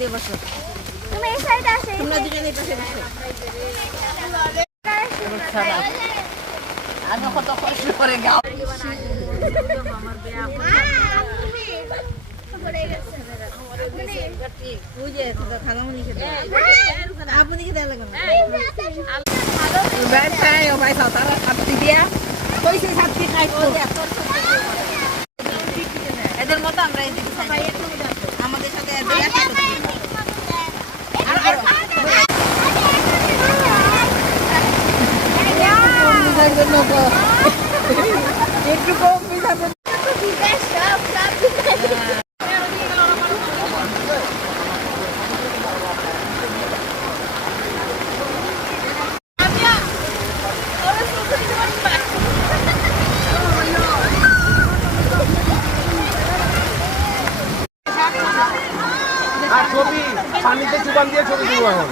দিয়ে বসো। তুমি এই সাইডে আসো। তোমরা দুজনে এই পাশে বসো। আমি কত কষ্ট করে গাও। এদের মতো আমরা আমাদের সাথে একটু কম পিছাবে। ছবি পানিতে চুবান দিয়ে ছবি তুলবো এখন।